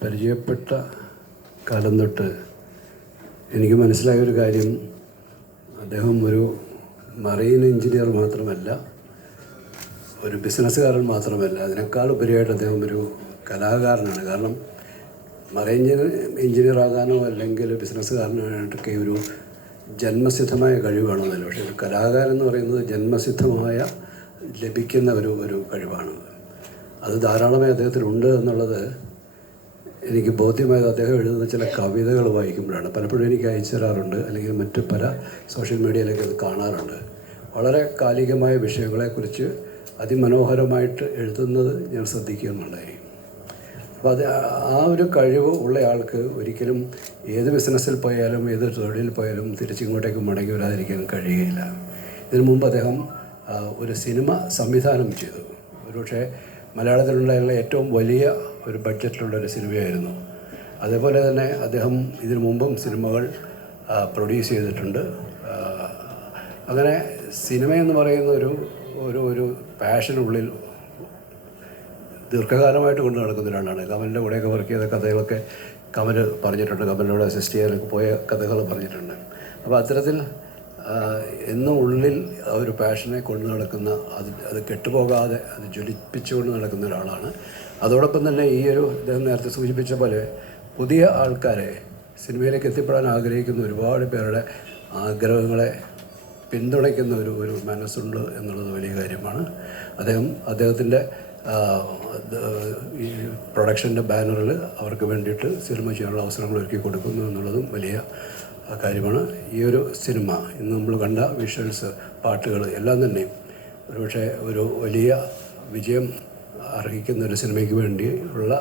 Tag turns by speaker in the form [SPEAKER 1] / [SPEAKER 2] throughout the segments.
[SPEAKER 1] പരിചയപ്പെട്ട കാലം തൊട്ട് എനിക്ക് മനസ്സിലായ ഒരു കാര്യം. അദ്ദേഹം ഒരു മറൈൻ എഞ്ചിനീയർ മാത്രമല്ല ഒരു ബിസിനസ്സുകാരൻ മാത്രമല്ല. അതിനേക്കാൾ ഉപരിയായിട്ട് അദ്ദേഹം ഒരു കലാകാരനാണ്. കാരണം മറൈൻ എഞ്ചിനീയർ ആകാനോ അല്ലെങ്കിൽ ബിസിനസ്സുകാരനായിട്ടൊക്കെ ഒരു ജന്മസിദ്ധമായ കഴിവാണ് കാണുന്നില്ല പക്ഷേ ഒരു കലാകാരൻ എന്ന് പറയുന്നത് ജന്മസിദ്ധമായ ലഭിക്കുന്ന ഒരു ഒരു കഴിവാണ് അത് ധാരാളമായി അദ്ദേഹത്തിനുണ്ട് എന്നുള്ളത് എനിക്ക് ബോധ്യമായത് അദ്ദേഹം എഴുതുന്ന ചില കവിതകൾ വായിക്കുമ്പോഴാണ്. പലപ്പോഴും എനിക്ക് അയച്ചു തരാറുണ്ട് അല്ലെങ്കിൽ മറ്റ് പല സോഷ്യൽ മീഡിയയിലൊക്കെ അത് കാണാറുണ്ട്. വളരെ കാലികമായ വിഷയങ്ങളെക്കുറിച്ച് അതിമനോഹരമായിട്ട് എഴുതുന്നത് ഞാൻ ശ്രദ്ധിക്കുന്നുണ്ടായി അപ്പോൾ അത് ആ ഒരു കഴിവ് ഉള്ള ആൾക്ക് ഒരിക്കലും ഏത് ബിസിനസ്സിൽ പോയാലും ഏത് തൊഴിലിൽ പോയാലും തിരിച്ചിങ്ങോട്ടേക്ക് മടങ്ങി വരാതിരിക്കാൻ കഴിയുകയില്ല. ഇതിനു മുമ്പ് അദ്ദേഹം ഒരു സിനിമ സംവിധാനം ചെയ്തു. ഒരുപക്ഷെ മലയാളത്തിലുണ്ടായുള്ള ഏറ്റവും വലിയ ഒരു ബഡ്ജറ്റിലുള്ള ഒരു സിനിമയായിരുന്നു. അതേപോലെ തന്നെ അദ്ദേഹം ഇതിനു മുമ്പും സിനിമകൾ പ്രൊഡ്യൂസ് ചെയ്തിട്ടുണ്ട്. അങ്ങനെ സിനിമ എന്ന് പറയുന്ന ഒരു ഒരു ഒരു പാഷനുള്ളിൽ ദീർഘകാലമായിട്ട് കൊണ്ട് നടക്കുന്ന ഒരാളാണ്. കമലിന്റെ കൂടെയൊക്കെ വർക്ക് ചെയ്ത കഥകളൊക്കെ കമൽ പറഞ്ഞിട്ടുണ്ട്. കമലിനോട് അസിസ്റ്റ് ചെയ്യാനൊക്കെ പോയ കഥകൾ പറഞ്ഞിട്ടുണ്ട്. അപ്പോൾ അത്തരത്തിൽ എന്നും ഉള്ളിൽ ഒരു പാഷനെ കൊണ്ട് നടക്കുന്ന അത് അത് കെട്ടുപോകാതെ അത് ജ്വലിപ്പിച്ചുകൊണ്ട് നടക്കുന്ന ഒരാളാണ്. അതോടൊപ്പം തന്നെ ഈ ഒരു ഇദ്ദേഹം നേരത്തെ സൂചിപ്പിച്ച പോലെ പുതിയ ആൾക്കാരെ സിനിമയിലേക്ക് എത്തിപ്പെടാൻ ആഗ്രഹിക്കുന്ന ഒരുപാട് പേരുടെ ആഗ്രഹങ്ങളെ പിന്തുണയ്ക്കുന്ന ഒരു ഒരു മനസ്സുണ്ട് എന്നുള്ളത് വലിയ കാര്യമാണ്. അദ്ദേഹം അദ്ദേഹത്തിന്റെ ഈ പ്രൊഡക്ഷന്റെ ബാനറിൽ അവർക്ക് വേണ്ടിയിട്ട് സിനിമ ചെയ്യാനുള്ള അവസരങ്ങൾ ഒരുക്കി കൊടുക്കുന്നു എന്നുള്ളതും വലിയ കാര്യമാണ്. ഈ ഒരു സിനിമ ഇന്ന് നമ്മൾ കണ്ട വിഷ്വൽസ് പാട്ടുകൾ എല്ലാം തന്നെ ഒരുപക്ഷെ ഒരു വലിയ വിജയം അർഹിക്കുന്ന ഒരു സിനിമയ്ക്ക് വേണ്ടി ഉള്ള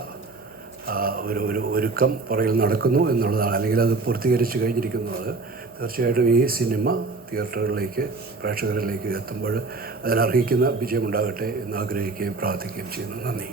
[SPEAKER 1] ഒരു ഒരു ഒരുക്കം പുറകിൽ നടക്കുന്നു എന്നുള്ളതാണ്. അല്ലെങ്കിൽ അത് പൂർത്തീകരിച്ച് കഴിഞ്ഞിരിക്കുന്നത്. തീർച്ചയായിട്ടും ഈ സിനിമ തിയേറ്ററുകളിലേക്ക് പ്രേക്ഷകരിലേക്ക് എത്തുമ്പോൾ അതിനർഹിക്കുന്ന വിജയമുണ്ടാകട്ടെ എന്ന് ആഗ്രഹിക്കുകയും പ്രാർത്ഥിക്കുകയും ചെയ്യുന്നു. നന്ദി.